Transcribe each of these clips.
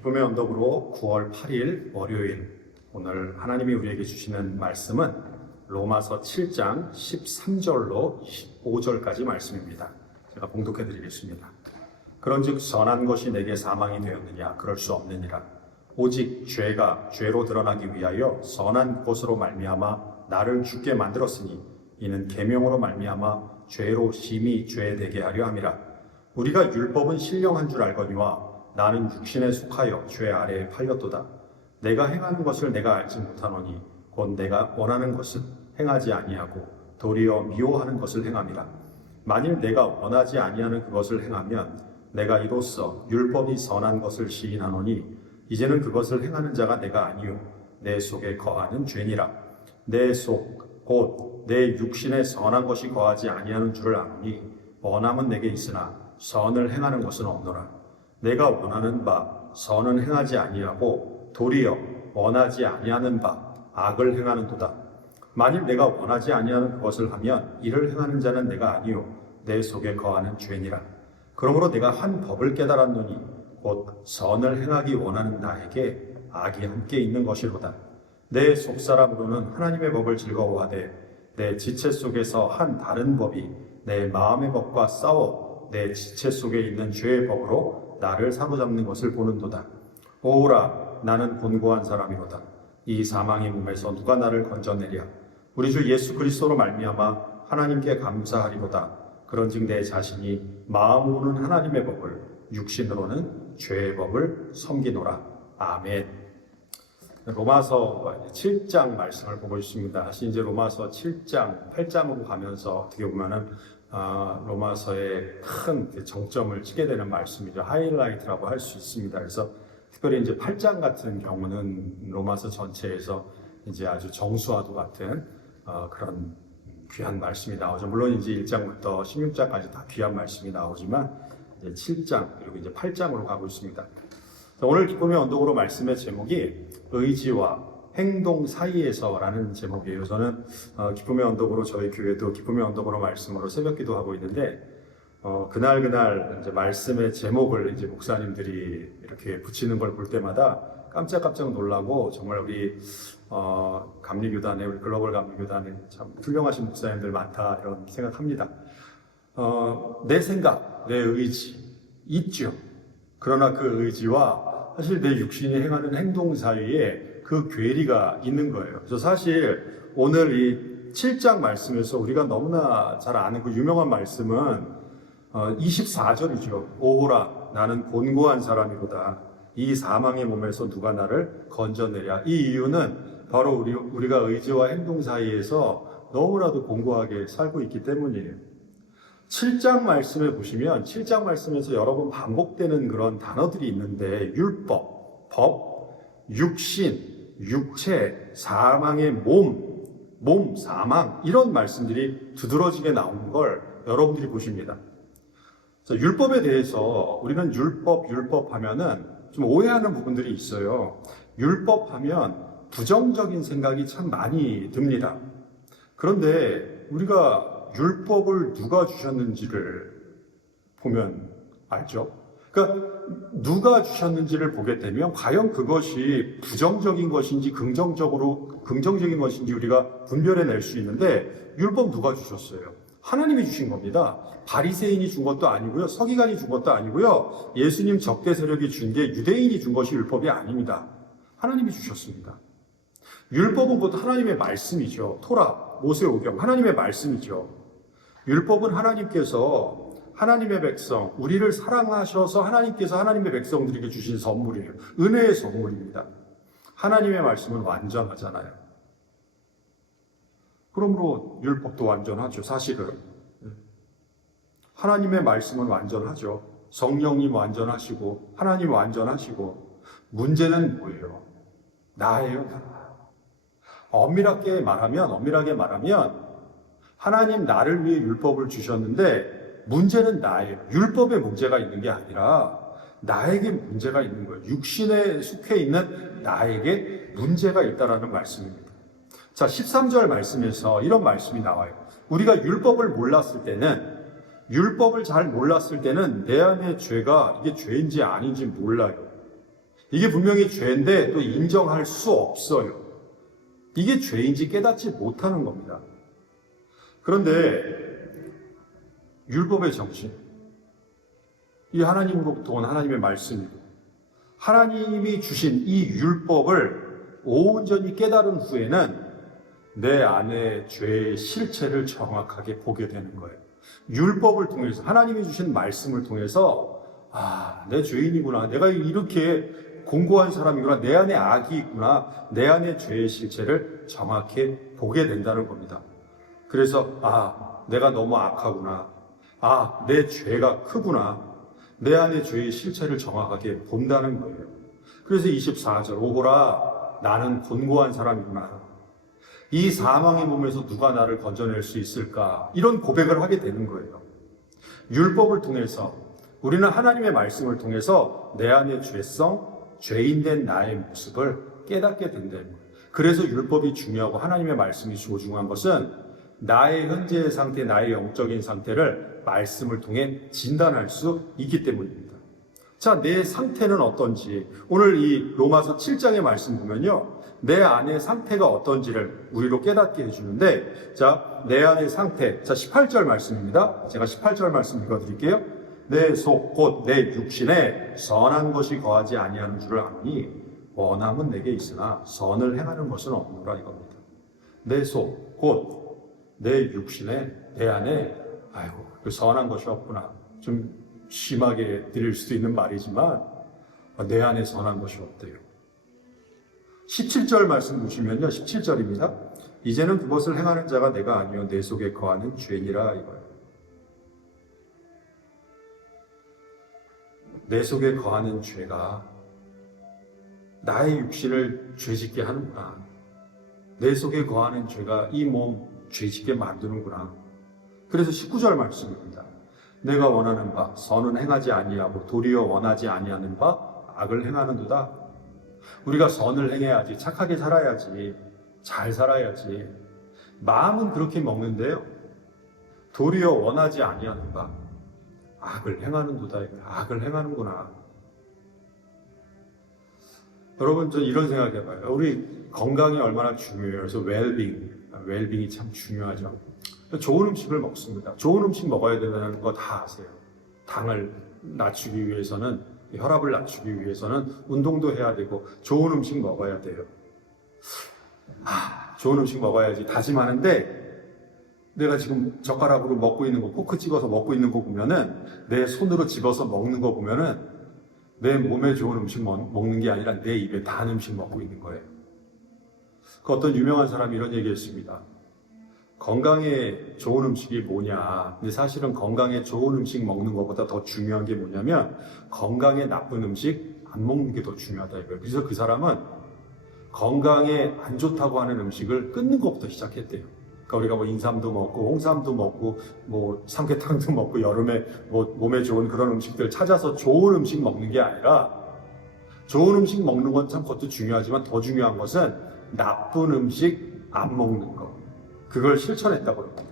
기쁨의 언덕으로 9월 8일 월요일, 오늘 하나님이 우리에게 주시는 말씀은 로마서 7장 13절로 15절까지 말씀입니다. 제가 봉독해 드리겠습니다. 그런즉 선한 것이 내게 사망이 되었느냐? 그럴 수 없느니라. 오직 죄가 죄로 드러나기 위하여 선한 것으로 말미암아 나를 죽게 만들었으니 이는 계명으로 말미암아 죄로 심히 죄되게 하려 함이라. 우리가 율법은 신령한 줄 알거니와 나는 육신에 속하여 죄 아래에 팔렸도다. 내가 행하는 것을 내가 알지 못하노니 곧 내가 원하는 것은 행하지 아니하고 도리어 미워하는 것을 행함이라. 만일 내가 원하지 아니하는 그것을 행하면 내가 이로써 율법이 선한 것을 시인하노니 이제는 그것을 행하는 자가 내가 아니요 내 속에 거하는 죄니라. 내 속 곧 내 육신에 선한 것이 거하지 아니하는 줄을 아노니 원함은 내게 있으나 선을 행하는 것은 없노라. 내가 원하는 바 선은 행하지 아니하고 도리어 원하지 아니하는 바 악을 행하는도다. 만일 내가 원하지 아니하는 그것을 하면 이를 행하는 자는 내가 아니요 내 속에 거하는 죄니라. 그러므로 내가 한 법을 깨달았노니 곧 선을 행하기 원하는 나에게 악이 함께 있는 것이로다. 내 속사람으로는 하나님의 법을 즐거워하되 내 지체 속에서 한 다른 법이 내 마음의 법과 싸워 내 지체 속에 있는 죄의 법으로 나를 사로잡는 것을 보는도다. 오라, 나는 곤고한 사람이로다. 이 사망의 몸에서 누가 나를 건져내랴? 우리 주 예수 그리스도로 말미암아 하나님께 감사하리로다. 그런즉 내 자신이 마음으로는 하나님의 법을, 육신으로는 죄의 법을 섬기노라. 아멘. 로마서 7장 말씀을 보고 있습니다. 사실 이제 로마서 7장, 8장으로 가면서 어떻게 보면은 로마서의 큰 정점을 찍게 되는 말씀이죠. 하이라이트라고 할 수 있습니다. 그래서 특별히 이제 8장 같은 경우는 로마서 전체에서 이제 아주 정수와도 같은 그런 귀한 말씀이 나오죠. 물론 이제 1장부터 16장까지 다 귀한 말씀이 나오지만 이제 7장 그리고 이제 8장으로 가고 있습니다. 오늘 기쁨의 언덕으로 말씀의 제목이 의지와 행동 사이에서라는 제목이에요. 저는 기쁨의 언덕으로 저희 교회도 기쁨의 언덕으로 말씀으로 새벽 기도하고 있는데 그날 이제 말씀의 제목을 이제 목사님들이 이렇게 붙이는 걸 볼 때마다 깜짝 놀라고 정말 우리 감리교단에 우리 글로벌 감리교단에 참 훌륭하신 목사님들 많다 이런 생각합니다. 내 생각, 내 의지 있죠. 그러나 그 의지와 사실 내 육신이 행하는 행동 사이에 그 괴리가 있는 거예요. 그래서 사실 오늘 이 7장 말씀에서 우리가 너무나 잘 아는 그 유명한 말씀은 24절이죠. 오호라, 나는 곤고한 사람이로다. 이 사망의 몸에서 누가 나를 건져내랴. 이 이유는 바로 우리가 의지와 행동 사이에서 너무나도 곤고하게 살고 있기 때문이에요. 7장 말씀에 보시면 7장 말씀에서 여러 번 반복되는 그런 단어들이 있는데 율법, 법, 육신, 육체, 사망의 몸, 사망 이런 말씀들이 두드러지게 나오는 걸 여러분들이 보십니다. 율법에 대해서 우리는 율법 하면은 좀 오해하는 부분들이 있어요. 율법 하면 부정적인 생각이 참 많이 듭니다. 그런데 우리가 율법을 누가 주셨는지를 보면 알죠. 그러니까 누가 주셨는지를 보게 되면 과연 그것이 부정적인 것인지 긍정적인 것인지 우리가 분별해낼 수 있는데 율법 누가 주셨어요? 하나님이 주신 겁니다. 바리새인이 준 것도 아니고요. 서기관이 준 것도 아니고요. 예수님 적대 세력이 준 게 유대인이 준 것이 율법이 아닙니다. 하나님이 주셨습니다. 율법은 곧 하나님의 말씀이죠. 토라, 모세오경, 하나님의 말씀이죠. 율법은 하나님께서 하나님의 백성, 우리를 사랑하셔서 하나님께서 하나님의 백성들에게 주신 선물이에요. 은혜의 선물입니다. 하나님의 말씀은 완전하잖아요. 그러므로 율법도 완전하죠. 사실은. 하나님의 말씀은 완전하죠. 성령님 완전하시고 하나님 완전하시고 문제는 뭐예요? 나예요. 엄밀하게 말하면 하나님 나를 위해 율법을 주셨는데 문제는 나예요. 율법에 문제가 있는 게 아니라 나에게 문제가 있는 거예요. 육신에 속해 있는 나에게 문제가 있다라는 말씀입니다. 자, 13절 말씀에서 이런 말씀이 나와요. 우리가 율법을 잘 몰랐을 때는 내 안에 죄가 이게 죄인지 아닌지 몰라요. 이게 분명히 죄인데 또 인정할 수 없어요. 이게 죄인지 깨닫지 못하는 겁니다. 그런데 율법의 정신, 이 하나님으로부터 온 하나님의 말씀이고 하나님이 주신 이 율법을 온전히 깨달은 후에는 내 안에 죄의 실체를 정확하게 보게 되는 거예요. 율법을 통해서, 하나님이 주신 말씀을 통해서 내 죄인이구나, 내가 이렇게 공고한 사람이구나, 내 안에 악이 있구나, 내 안에 죄의 실체를 정확히 보게 된다는 겁니다. 그래서 내가 너무 악하구나, 내 죄가 크구나, 내 안에 죄의 실체를 정확하게 본다는 거예요. 그래서 24절, 오호라 나는 곤고한 사람이구나, 이 사망의 몸에서 누가 나를 건져낼 수 있을까, 이런 고백을 하게 되는 거예요. 율법을 통해서, 우리는 하나님의 말씀을 통해서 내 안의 죄성, 죄인된 나의 모습을 깨닫게 된다는 거예요. 그래서 율법이 중요하고 하나님의 말씀이 소중한 것은 나의 현재의 상태, 나의 영적인 상태를 말씀을 통해 진단할 수 있기 때문입니다. 자, 내 상태는 어떤지, 오늘 이 로마서 7장의 말씀 보면요, 내 안의 상태가 어떤지를 우리로 깨닫게 해주는데, 자, 내 안의 상태, 자, 18절 말씀입니다. 제가 18절 말씀 읽어드릴게요. 내 속 곧 내 육신에 선한 것이 거하지 아니하는 줄을 아노니 원함은 내게 있으나 선을 행하는 것은 없노라, 이겁니다. 내 속 곧 내 육신에, 내 안에 그 선한 것이 없구나, 좀 심하게 들릴 수도 있는 말이지만 내 안에 선한 것이 없대요. 17절 말씀 보시면요, 17절입니다. 이제는 그것을 행하는 자가 내가 아니요 내 속에 거하는 죄니라, 이거예요. 내 속에 거하는 죄가 나의 육신을 죄짓게 하는구나. 내 속에 거하는 죄가 이 몸 죄짓게 만드는구나. 그래서 19절 말씀입니다. 내가 원하는 바 선은 행하지 아니하고 도리어 원하지 아니하는 바 악을 행하는도다. 우리가 선을 행해야지, 착하게 살아야지, 잘 살아야지. 마음은 그렇게 먹는데요, 도리어 원하지 아니하는 바 악을 행하는도다. 악을 행하는구나. 여러분, 전 이런 생각 해봐요. 우리 건강이 얼마나 중요해요. 그래서 웰빙이 참 중요하죠. 좋은 음식을 먹습니다. 좋은 음식 먹어야 된다는 거 다 아세요. 당을 낮추기 위해서는, 혈압을 낮추기 위해서는 운동도 해야 되고 좋은 음식 먹어야 돼요. 좋은 음식 먹어야지 다짐하는데, 내가 지금 젓가락으로 먹고 있는 거, 포크 찍어서 먹고 있는 거 보면은, 내 손으로 집어서 먹는 거 보면은 내 몸에 좋은 음식 먹는 게 아니라 내 입에 단 음식 먹고 있는 거예요. 그 어떤 유명한 사람이 이런 얘기 했습니다. 건강에 좋은 음식이 뭐냐. 근데 사실은 건강에 좋은 음식 먹는 것보다 더 중요한 게 뭐냐면 건강에 나쁜 음식 안 먹는 게 더 중요하다, 이거예요. 그래서 그 사람은 건강에 안 좋다고 하는 음식을 끊는 것부터 시작했대요. 그러니까 우리가 뭐 인삼도 먹고 홍삼도 먹고 뭐 삼계탕도 먹고 여름에 뭐 몸에 좋은 그런 음식들 찾아서 좋은 음식 먹는 게 아니라, 좋은 음식 먹는 건 참 그것도 중요하지만 더 중요한 것은 나쁜 음식 안 먹는 거, 그걸 실천했다고 합니다.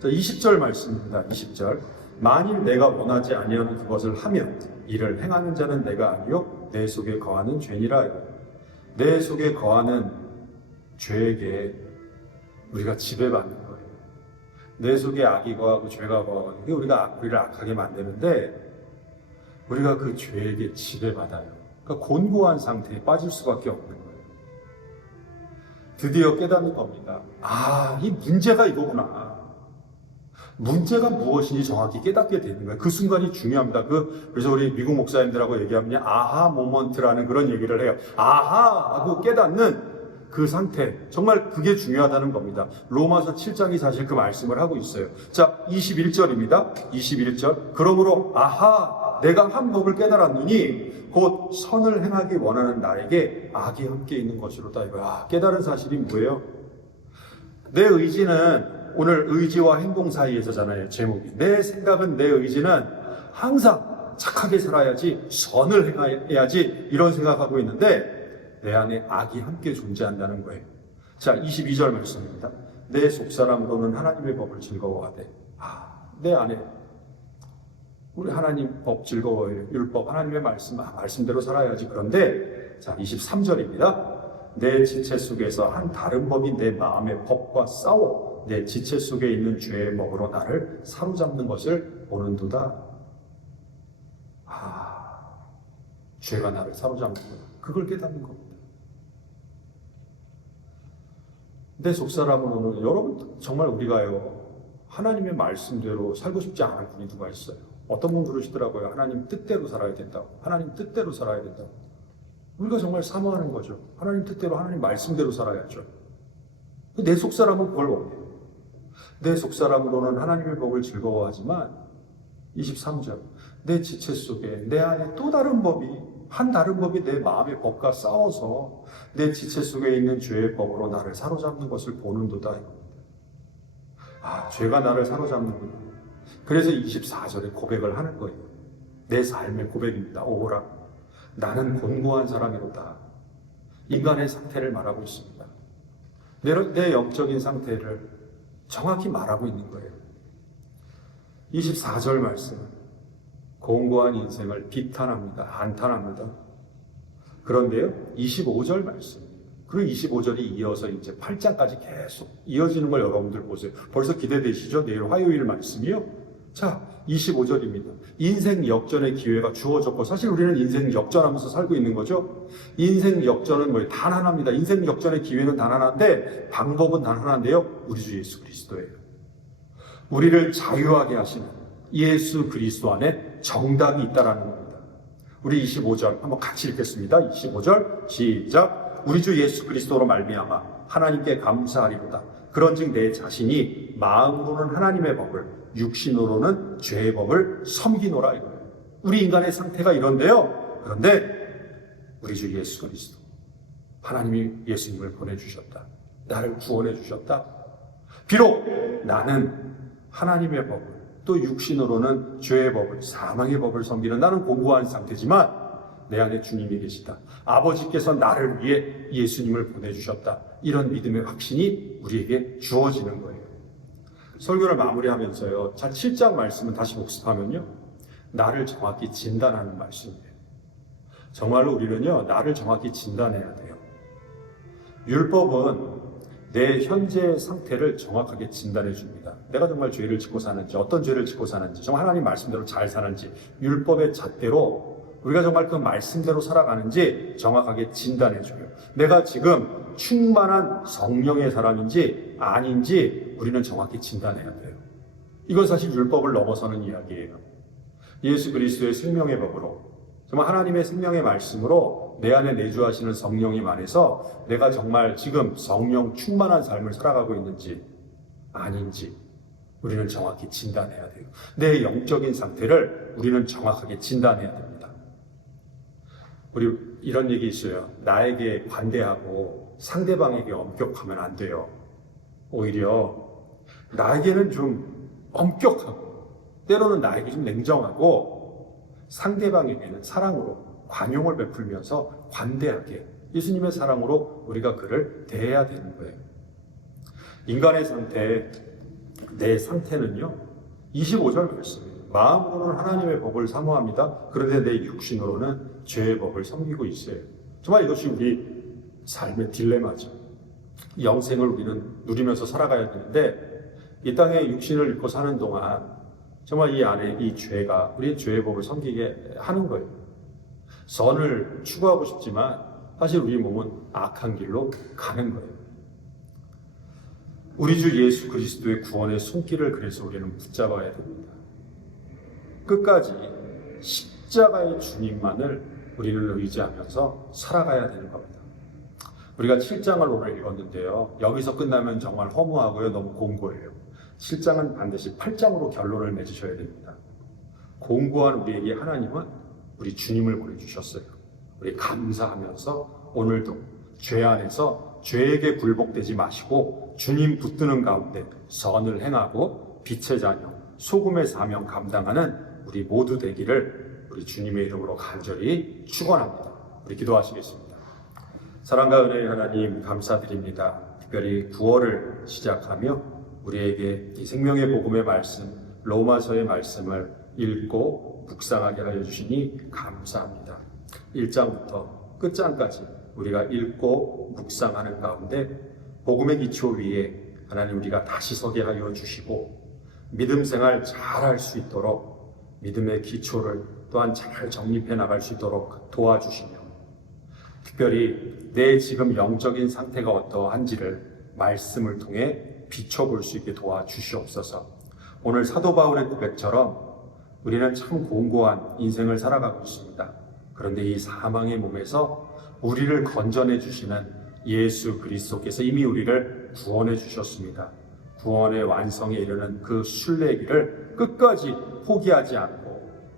자, 20절 말씀입니다. 20절. 만일 내가 원하지 아니하는 그것을 하면 이를 행하는 자는 내가 아니요 내 속에 거하는 죄니라. 내 속에 거하는 죄에게 우리가 지배받는 거예요. 내 속에 악이 거하고 죄가 거하고, 이게 우리를 악하게 만드는데 우리가 그 죄에게 지배받아요. 그러니까 곤고한 상태에 빠질 수밖에 없는 거예요. 드디어 깨닫는 겁니다. 이 문제가 이거구나. 문제가 무엇인지 정확히 깨닫게 되는 거예요. 그 순간이 중요합니다. 그래서 우리 미국 목사님들하고 얘기하면 아하 모먼트라는 그런 얘기를 해요. 아하 하고 깨닫는 그 상태, 정말 그게 중요하다는 겁니다. 로마서 7장이 사실 그 말씀을 하고 있어요. 자, 21절입니다. 21절. 그러므로 아하, 내가 한 법을 깨달았느니 곧 선을 행하기 원하는 나에게 악이 함께 있는 것이로다. 깨달은 사실이 뭐예요? 내 의지는 오늘 의지와 행동 사이에서잖아요. 제목이. 내 생각은, 내 의지는 항상 착하게 살아야지, 선을 행해야지, 이런 생각하고 있는데 내 안에 악이 함께 존재한다는 거예요. 자, 22절 말씀입니다. 내 속사람으로는 하나님의 법을 즐거워하되, 내 안에 우리 하나님 법 즐거워요. 율법, 하나님의 말씀대로 살아야지. 그런데 자, 23절입니다. 내 지체 속에서 한 다른 법이 내 마음의 법과 싸워 내 지체 속에 있는 죄의 법으로 나를 사로잡는 것을 보는도다. 죄가 나를 사로잡는 거예요. 그걸 깨닫는 겁니다. 내 속사람으로는 여러분 정말 우리가요 하나님의 말씀대로 살고 싶지 않은 분이 누가 있어요? 어떤 분 그러시더라고요. 하나님 뜻대로 살아야 된다고. 하나님 뜻대로 살아야 된다고. 우리가 정말 사모하는 거죠. 하나님 뜻대로 하나님 말씀대로 살아야죠. 내 속사람은 그걸 원해요. 내 속사람으로는 하나님의 법을 즐거워하지만 23절 내 지체 속에 내 안에 또 다른 법이 한 다른 법이 내 마음의 법과 싸워서 내 지체 속에 있는 죄의 법으로 나를 사로잡는 것을 보는도다. 죄가 나를 사로잡는구나. 그래서 24절에 고백을 하는 거예요. 내 삶의 고백입니다. 오라. 나는 곤고한 사람이로다. 인간의 상태를 말하고 있습니다. 내 영적인 상태를 정확히 말하고 있는 거예요. 24절 말씀. 공고한 인생을 비탄합니다. 한탄합니다. 그런데요, 25절 말씀. 그리고 25절이 이어서 이제 8장까지 계속 이어지는 걸 여러분들 보세요. 벌써 기대되시죠? 내일 화요일 말씀이요. 자, 25절입니다. 인생 역전의 기회가 주어졌고, 사실 우리는 인생 역전하면서 살고 있는 거죠. 인생 역전은 뭐예요? 단 하나입니다. 인생 역전의 기회는 단 하나인데, 방법은 단 하나인데요. 우리 주 예수 그리스도예요. 우리를 자유하게 하시는 예수 그리스도 안에 정답이 있다라는 겁니다. 우리 25절 한번 같이 읽겠습니다. 25절 시작. 우리 주 예수 그리스도로 말미암아 하나님께 감사하리로다. 그런즉 내 자신이 마음으로는 하나님의 법을, 육신으로는 죄의 법을 섬기노라 이거예요. 우리 인간의 상태가 이런데요. 그런데 우리 주 예수 그리스도, 하나님이 예수님을 보내주셨다. 나를 구원해 주셨다. 비록 나는 하나님의 법을, 또 육신으로는 죄의 법을, 사망의 법을 섬기는 나는 공고한 상태지만 내 안에 주님이 계시다. 아버지께서 나를 위해 예수님을 보내주셨다. 이런 믿음의 확신이 우리에게 주어지는 거예요. 설교를 마무리하면서요. 자, 7장 말씀은 다시 복습하면요. 나를 정확히 진단하는 말씀이에요. 정말로 우리는요. 나를 정확히 진단해야 돼요. 율법은 내 현재 상태를 정확하게 진단해 줍니다. 내가 정말 죄를 짓고 사는지, 어떤 죄를 짓고 사는지, 정말 하나님 말씀대로 잘 사는지, 율법의 잣대로 우리가 정말 그 말씀대로 살아가는지 정확하게 진단해 줘요. 내가 지금 충만한 성령의 사람인지 아닌지 우리는 정확히 진단해야 돼요. 이건 사실 율법을 넘어서는 이야기예요. 예수 그리스도의 생명의 법으로, 정말 하나님의 생명의 말씀으로 내 안에 내주하시는 성령님 안에서 내가 정말 지금 성령 충만한 삶을 살아가고 있는지 아닌지 우리는 정확히 진단해야 돼요. 내 영적인 상태를 우리는 정확하게 진단해야 됩니다. 우리 이런 얘기 있어요. 나에게 관대하고 상대방에게 엄격하면 안 돼요. 오히려 나에게는 좀 엄격하고 때로는 나에게 좀 냉정하고 상대방에게는 사랑으로 관용을 베풀면서 관대하게 예수님의 사랑으로 우리가 그를 대해야 되는 거예요. 인간의 상태, 내 상태는요. 25절 말씀이에요. 마음으로는 하나님의 법을 사모합니다. 그런데 내 육신으로는 죄의 법을 섬기고 있어요. 정말 이것이 우리 삶의 딜레마죠. 영생을 우리는 누리면서 살아가야 되는데 이 땅에 육신을 입고 사는 동안 정말 이 안에 이 죄가 우리의 죄의 법을 섬기게 하는 거예요. 선을 추구하고 싶지만 사실 우리 몸은 악한 길로 가는 거예요. 우리 주 예수 그리스도의 구원의 손길을 그래서 우리는 붙잡아야 됩니다. 끝까지 십자가의 주님만을 우리는 의지하면서 살아가야 되는 겁니다. 우리가 7장을 오늘 읽었는데요. 여기서 끝나면 정말 허무하고요. 너무 공고해요. 7장은 반드시 8장으로 결론을 맺으셔야 됩니다. 공고한 우리에게 하나님은 우리 주님을 보내주셨어요. 우리 감사하면서 오늘도 죄 안에서 죄에게 굴복되지 마시고 주님 붙드는 가운데 선을 행하고 빛의 자녀, 소금의 사명 감당하는 우리 모두 되기를 우리 주님의 이름으로 간절히 축원합니다. 우리 기도하시겠습니다. 사랑과 은혜의 하나님 감사드립니다. 특별히 9월을 시작하며 우리에게 이 생명의 복음의 말씀 로마서의 말씀을 읽고 묵상하게 하여 주시니 감사합니다. 1장부터 끝장까지 우리가 읽고 묵상하는 가운데 복음의 기초 위에 하나님 우리가 다시 서게 하여 주시고 믿음 생활 잘할 수 있도록 믿음의 기초를 또한 잘 정립해 나갈 수 있도록 도와주시며 특별히 내 지금 영적인 상태가 어떠한지를 말씀을 통해 비춰볼 수 있게 도와주시옵소서. 오늘 사도 바울의 고백처럼 우리는 참 공고한 인생을 살아가고 있습니다. 그런데 이 사망의 몸에서 우리를 건져내 주시는 예수 그리스도께서 이미 우리를 구원해 주셨습니다. 구원의 완성에 이르는 그 순례길을 끝까지 포기하지 않고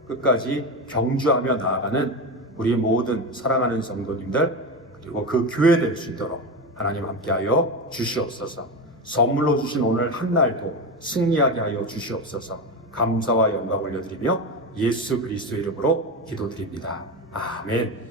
끝까지 경주하며 나아가는 우리 모든 사랑하는 성도님들 그리고 그 교회 될 수 있도록 하나님 함께하여 주시옵소서. 선물로 주신 오늘 한 날도 승리하게 하여 주시옵소서. 감사와 영광 올려드리며 예수 그리스도 이름으로 기도드립니다. 아멘.